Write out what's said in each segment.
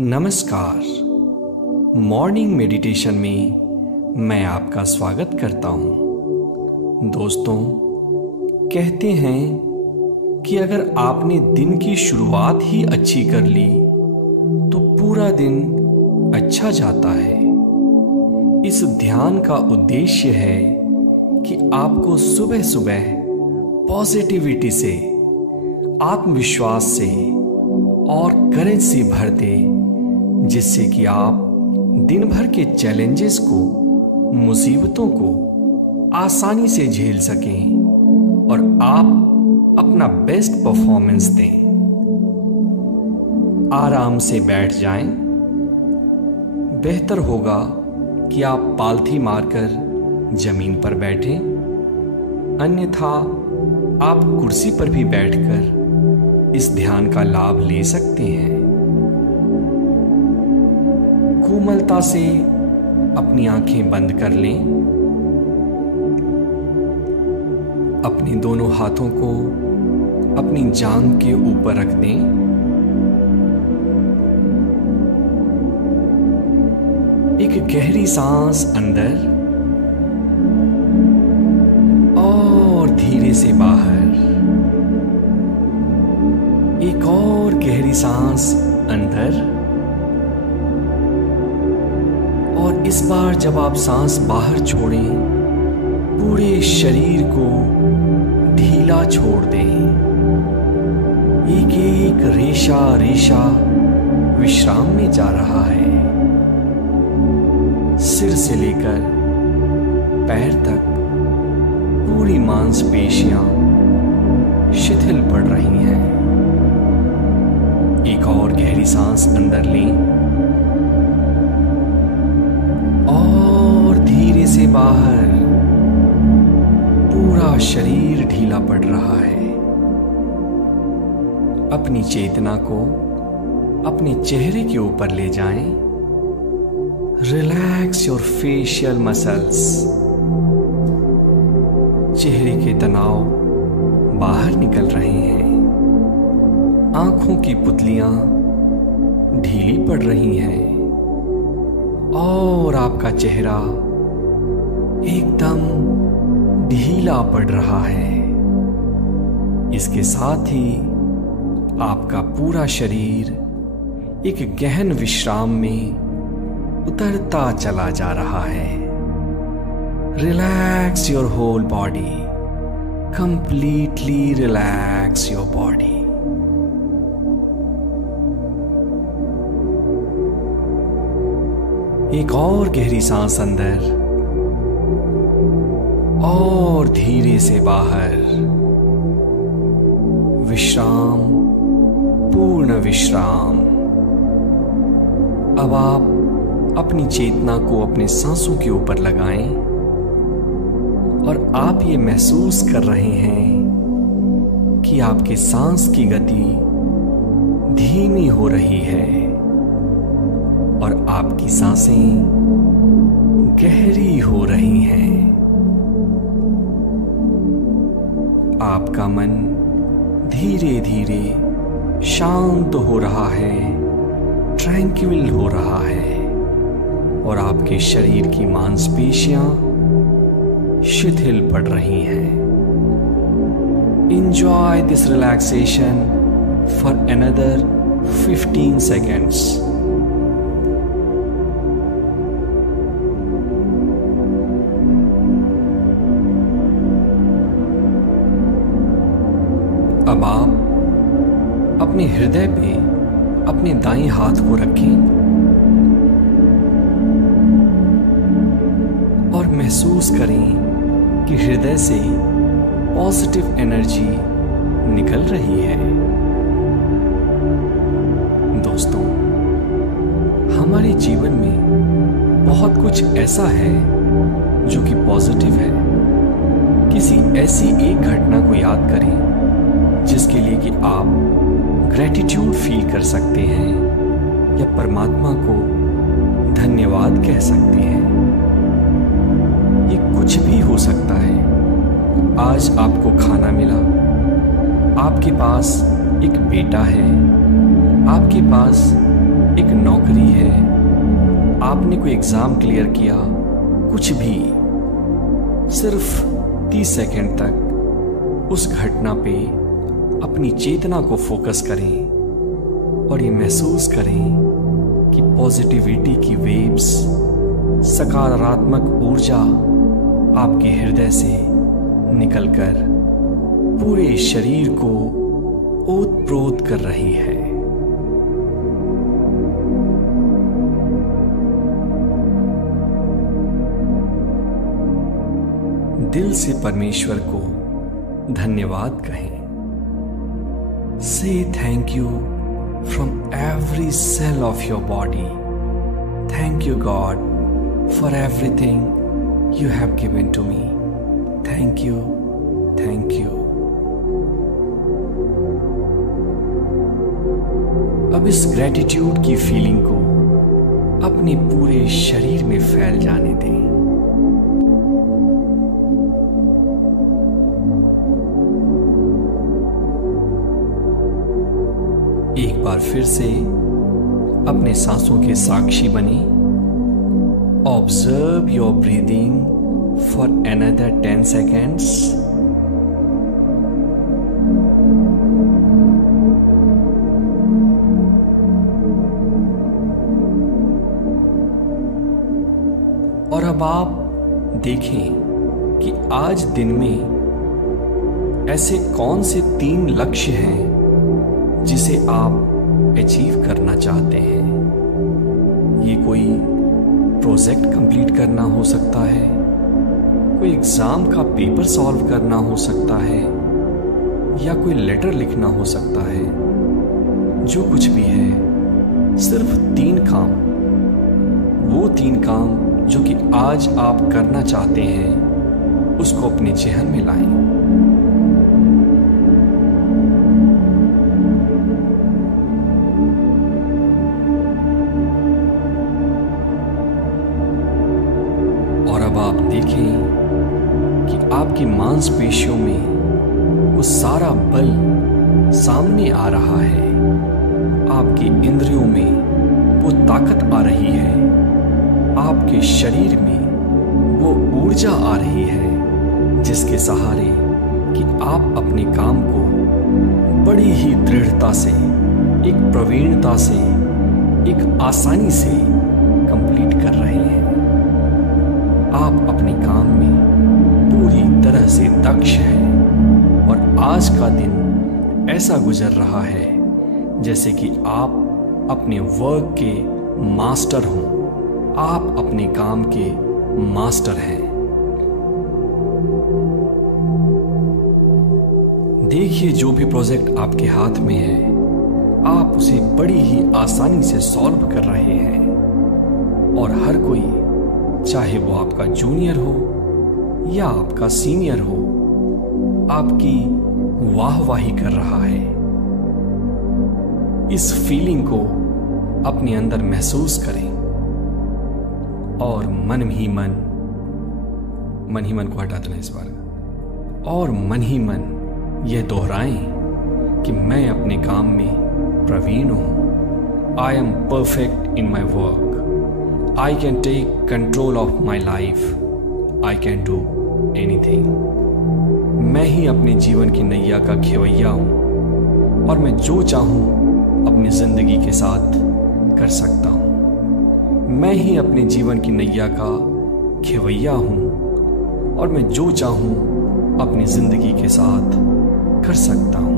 नमस्कार। Morning meditation में मैं आपका स्वागत करता हूँ। दोस्तों, कहते हैं कि अगर आपने दिन की शुरुआत ही अच्छी कर ली तो पूरा दिन अच्छा जाता है। इस ध्यान का उद्देश्य है कि आपको सुबह सुबह पॉजिटिविटी से, आत्मविश्वास से और करेज से भर दे, जिससे कि आप दिन भर के चैलेंजेस को, मुसीबतों को आसानी से झेल सकें और आप अपना बेस्ट परफॉर्मेंस दें। आराम से बैठ जाएं। बेहतर होगा कि आप पालथी मारकर जमीन पर बैठें, अन्यथा आप कुर्सी पर भी बैठकर इस ध्यान का लाभ ले सकते हैं। कोमलता से अपनी आंखें बंद कर लें। अपने दोनों हाथों को अपनी जांघ के ऊपर रख दें। एक गहरी सांस अंदर और धीरे से बाहर। एक और गहरी सांस अंदर, और इस बार जब आप सांस बाहर छोड़ें, पूरे शरीर को ढीला छोड़ दें। एक एक रेशा रेशा विश्राम में जा रहा है। सिर से लेकर पैर तक पूरी मांसपेशियां शिथिल पड़ रही हैं। एक और गहरी सांस अंदर लें और धीरे से बाहर। पूरा शरीर ढीला पड़ रहा है। अपनी चेतना को अपने चेहरे के ऊपर ले जाएं। Relax your facial muscles. चेहरे के तनाव बाहर निकल रहे हैं। आंखों की पुतलियां ढीली पड़ रही हैं और आपका चेहरा एकदम ढीला पड़ रहा है। इसके साथ ही आपका पूरा शरीर एक गहन विश्राम में उतरता चला जा रहा है। Relax your whole body. Completely relax your body. एक और गहरी सांस अंदर और धीरे से बाहर। विश्राम, पूर्ण विश्राम। अब आप अपनी चेतना को अपने सांसों के ऊपर लगाएं और आप ये महसूस कर रहे हैं कि आपके सांस की गति धीमी हो रही है और आपकी सांसें गहरी हो रही हैं। आपका मन धीरे धीरे शांत हो रहा है, ट्रैंक्विल हो रहा है और आपके शरीर की मांसपेशियां शिथिल पड़ रही हैं। Enjoy this relaxation for another 15 seconds. अब आप अपने हृदय पे अपने दाएं हाथ को रखें और महसूस करें कि हृदय से पॉजिटिव एनर्जी निकल रही है। दोस्तों, हमारे जीवन में बहुत कुछ ऐसा है जो कि पॉजिटिव है। किसी ऐसी एक घटना को याद करें जिसके लिए कि आप ग्रैटिट्यूड फील कर सकते हैं या परमात्मा को धन्यवाद कह सकते हैं। ये कुछ भी हो सकता है। आज आपको खाना मिला, आपके पास एक बेटा है, आपके पास एक आपने कोई एग्जाम क्लियर किया, कुछ भी, सिर्फ 30 सेकंड तक उस घटना पे अपनी चेतना को फोकस करें और ये महसूस करें कि पॉजिटिविटी की वेव्स, सकारात्मक ऊर्जा आपके हृदय से निकलकर पूरे शरीर को ओत-प्रोत कर रही है। दिल से परमेश्वर को धन्यवाद कहें। Say thank you from every cell of your body. Thank you, God, for everything you have given to me. Thank you, thank you. अब इस ग्रेटिट्यूड की फीलिंग को अपने पूरे शरीर में फैल जाने दें। एक बार फिर से अपने सांसों के साक्षी बने। Observe your breathing for another 10 seconds। और अब आप देखें कि आज दिन में ऐसे कौन से 3 लक्ष्य हैं जिसे आप अचीव करना चाहते हैं। ये कोई प्रोजेक्ट कंप्लीट करना हो सकता है, कोई एग्जाम का पेपर सॉल्व करना हो सकता है, या कोई लेटर लिखना हो सकता है। जो कुछ भी है, सिर्फ 3 काम, वो 3 काम जो कि आज आप करना चाहते हैं, उसको अपने जेहन में लाएं। आप देखें कि आपकी मांसपेशियों में वो सारा बल सामने आ रहा है, आपकी इंद्रियों में वो ताकत आ रही है, आपके शरीर में वो ऊर्जा आ रही है, जिसके सहारे कि आप अपने काम को बड़ी ही दृढ़ता से, एक प्रवीणता से, एक आसानी से कंप्लीट कर रहे हैं। आप अपने काम में पूरी तरह से दक्ष हैं और आज का दिन ऐसा गुजर रहा है जैसे कि आप अपने वर्क के मास्टर हों, आप अपने काम के मास्टर हैं। देखिए, जो भी प्रोजेक्ट आपके हाथ में है, आप उसे बड़ी ही आसानी से सॉल्व कर रहे हैं और हर कोई, चाहे वो आपका जूनियर हो या आपका सीनियर हो, आपकी वाहवाही कर रहा है। इस फीलिंग को अपने अंदर महसूस करें और मन ही मन को हटा देना इस बार, और मन ही मन यह दोहराएं कि मैं अपने काम में प्रवीण हूं। I am perfect in my work. I can take control of my life. I can do anything. मैं ही अपने जीवन की नैया का खेवैया हूँ और मैं जो चाहूँ अपनी जिंदगी के साथ कर सकता हूँ। मैं ही अपने जीवन की नैया का खेवैया हूँ और मैं जो चाहूँ अपनी जिंदगी के साथ कर सकता हूँ।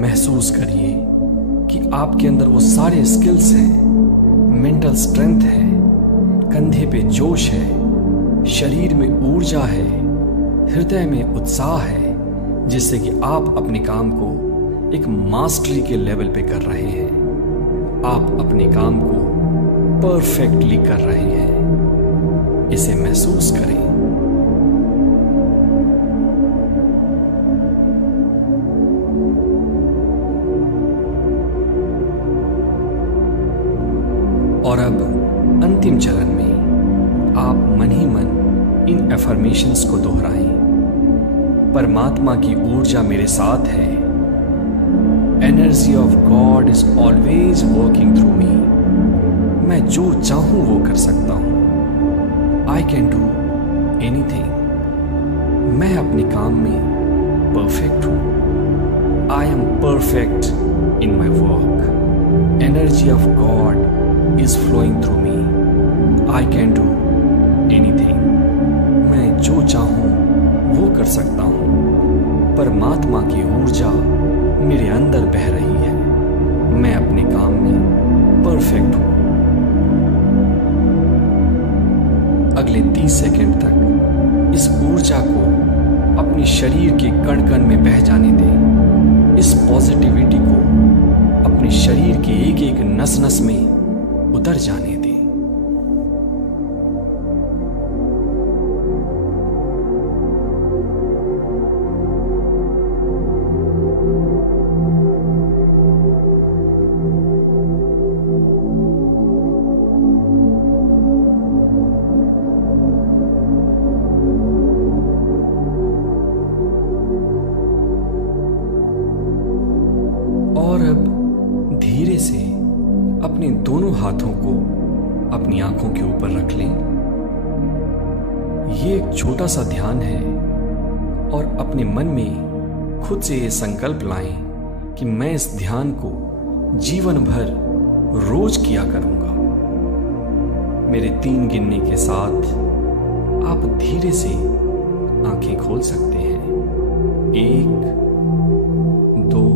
महसूस करिए कि आपके अंदर वो सारे स्किल्स हैं, मेंटल स्ट्रेंथ है, कंधे पे जोश है, शरीर में ऊर्जा है, हृदय में उत्साह है, जिससे कि आप अपने काम को एक मास्टरी के लेवल पे कर रहे हैं। आप अपने काम को परफेक्टली कर रहे हैं। इसे महसूस करें। और अब अंतिम चरण में आप मन ही मन इन एफर्मेशंस को दोहराएं। परमात्मा की ऊर्जा मेरे साथ है। Energy of God is always working through me. मैं जो चाहूं वो कर सकता हूं। I can do anything. मैं अपने काम में परफेक्ट हूं। I am perfect in my work. Energy of God is flowing through me. I can do anything. मैं जो चाहूं वो कर सकता हूं। परमात्मा की ऊर्जा मेरे अंदर बह रही है। मैं अपने काम में परफेक्ट हूं। अगले 30 सेकंड तक इस ऊर्जा को अपने शरीर के कण कण में बह जाने दें। इस पॉजिटिविटी को अपने शरीर के एक एक नस नस में उतर जाने दें। और अब धीरे से अपने दोनों हाथों को अपनी आंखों के ऊपर रख लें। ये एक छोटा सा ध्यान है और अपने मन में खुद से ये संकल्प लाएं कि मैं इस ध्यान को जीवन भर रोज किया करूंगा। मेरे 3 गिनने के साथ आप धीरे से आंखें खोल सकते हैं। 1, 2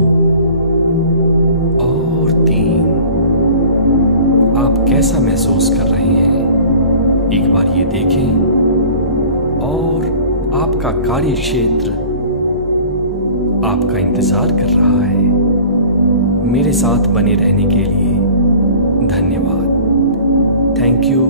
और 3। आप कैसा महसूस कर रहे हैं एक बार ये देखें। और आपका कार्य क्षेत्र आपका इंतजार कर रहा है। मेरे साथ बने रहने के लिए धन्यवाद। Thank you.